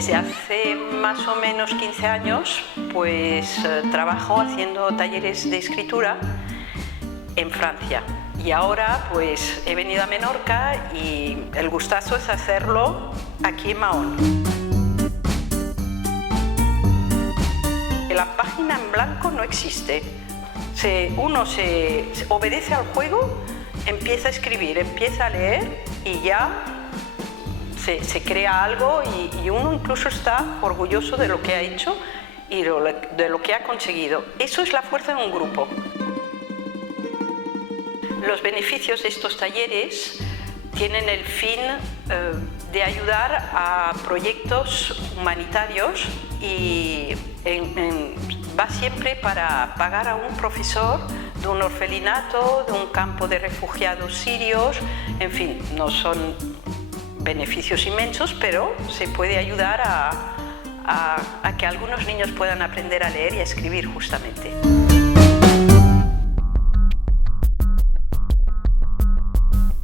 Desde hace más o menos 15 años pues trabajo haciendo talleres de escritura en Francia. Y ahora pues he venido a Menorca y el gustazo es hacerlo aquí en Mahón. La página en blanco no existe. Uno se obedece al juego, empieza a escribir, empieza a leer y ya se crea algo y uno incluso está orgulloso de lo que ha hecho y de lo que ha conseguido. Eso es la fuerza de un grupo. Los beneficios de estos talleres tienen el fin de ayudar a proyectos humanitarios y va siempre para pagar a un profesor de un orfelinato, de un campo de refugiados sirios, en fin, no son beneficios inmensos, pero se puede ayudar a que algunos niños puedan aprender a leer y a escribir justamente.